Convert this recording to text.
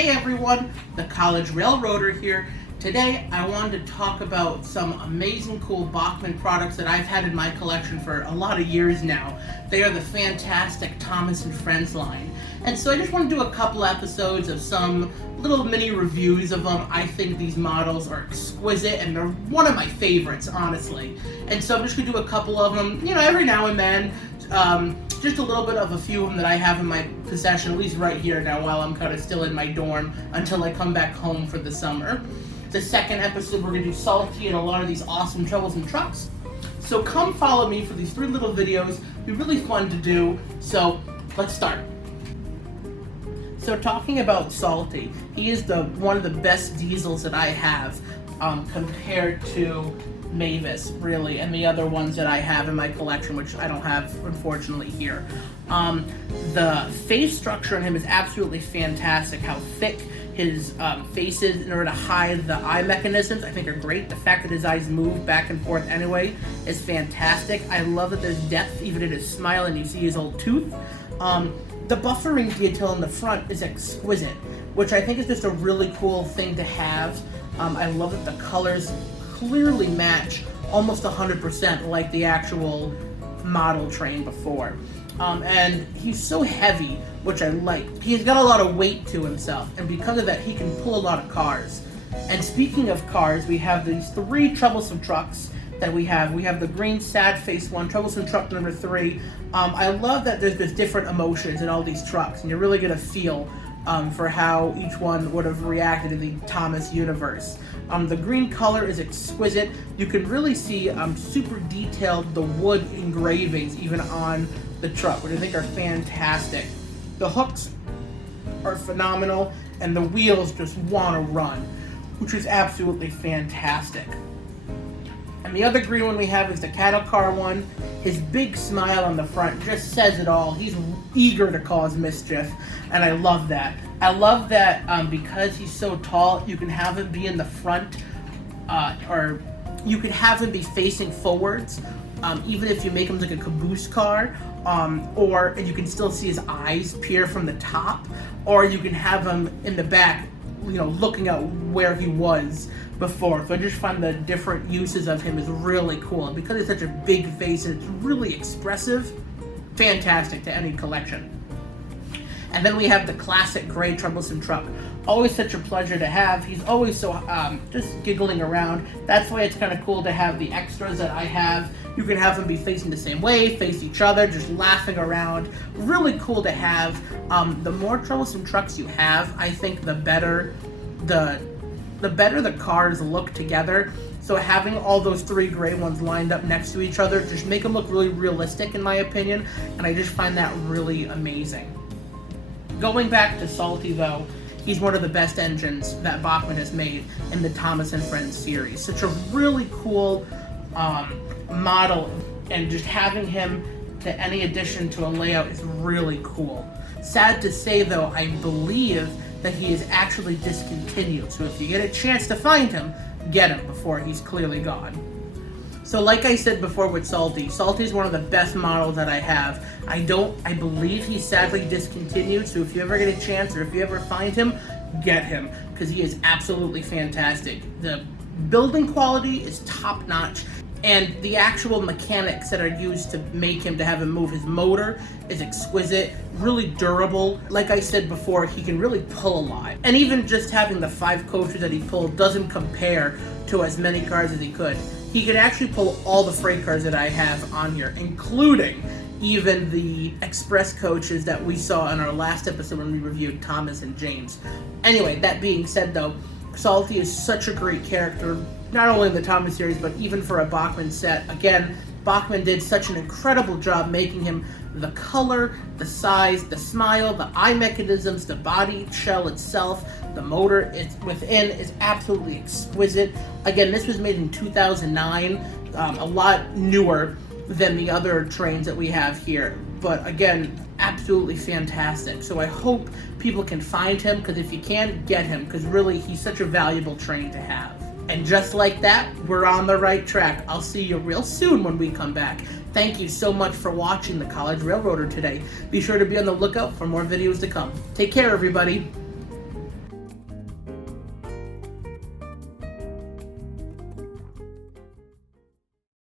Hey everyone, the College Railroader here. Today I wanted to talk about some amazing cool Bachmann products that I've had in my collection for a lot of years now. They are the fantastic Thomas & Friends line. And so I just want to do a couple episodes of some little mini reviews of them. I think these models are exquisite and they're one of my favorites, honestly. And so I'm just going to do a couple of them, every now and then. Just a little bit of a few of them that I have in my possession, at least right here now while I'm kind of still in my dorm until I come back home for the summer. The second episode, we're going to do Salty and a lot of these awesome Troublesome trucks. So come follow me for these 3 little videos. It'll be really fun to do. So let's start. So talking about Salty, he is one of the best diesels that I have compared to Mavis, really, and the other ones that I have in my collection, which I don't have, unfortunately, here. The face structure on him is absolutely fantastic. How thick his face is in order to hide the eye mechanisms, I think are great. The fact that his eyes move back and forth anyway is fantastic. I love that there's depth even in his smile and you see his old tooth. The buffering detail in the front is exquisite, which I think is just a really cool thing to have. I love that the colors clearly match almost 100% like the actual model train before. And he's so heavy, which I like. He's got a lot of weight to himself, and because of that, he can pull a lot of cars. And speaking of cars, we have these 3 Troublesome trucks that we have. We have the green sad face one, Troublesome truck number 3. I love that there's just different emotions in all these trucks, and you're really gonna feel for how each one would have reacted in the Thomas universe. The green color is exquisite. You can really see super detailed the wood engravings even on the truck, which I think are fantastic. The hooks are phenomenal, and the wheels just want to run, which is absolutely fantastic. And the other green one we have is the cattle car one. His big smile on the front just says it all. He's eager to cause mischief, and I love that. I love that because he's so tall, you can have him be in the front, or you can have him be facing forwards, even if you make him like a caboose car, and you can still see his eyes peer from the top, or you can have him in the back, looking at where he was before. So I just find the different uses of him is really cool. And because he's such a big face and it's really expressive, fantastic to any collection. And then we have the classic gray Troublesome truck. Always such a pleasure to have. He's always so just giggling around. That's why it's kind of cool to have the extras that I have. You can have them be facing the same way, face each other, just laughing around. Really cool to have. The more Troublesome trucks you have, I think the better the cars look together. So having all those 3 gray ones lined up next to each other just make them look really realistic, in my opinion, and I just find that really amazing. Going back to Salty, though, he's one of the best engines that Bachmann has made in the Thomas & Friends series. Such a really cool model, and just having him to any addition to a layout is really cool. Sad to say, though, I believe that he is actually discontinued, so if you get a chance to find him, get him before he's clearly gone. So like I said before with Salty is one of the best models that I have. I believe he's sadly discontinued, so if you ever get a chance or if you ever find him, get him, because he is absolutely fantastic. The building quality is top notch, and the actual mechanics that are used to make him, to have him move his motor, is exquisite, really durable. Like I said before, he can really pull a lot. And even just having the 5 coaches that he pulled doesn't compare to as many cars as he could. He could actually pull all the freight cars that I have on here, including even the express coaches that we saw in our last episode when we reviewed Thomas and James. Anyway, that being said, though, Salty is such a great character, not only in the Thomas series, but even for a Bachmann set. Again, Bachmann did such an incredible job making him the color, the size, the smile, the eye mechanisms, the body shell itself, the motor within is absolutely exquisite. Again, this was made in 2009, a lot newer than the other trains that we have here. But again, absolutely fantastic. So I hope people can find him, because if you can, get him, because really he's such a valuable train to have. And just like that, we're on the right track. I'll see you real soon when we come back. Thank you so much for watching the College Railroader today. Be sure to be on the lookout for more videos to come. Take care, everybody.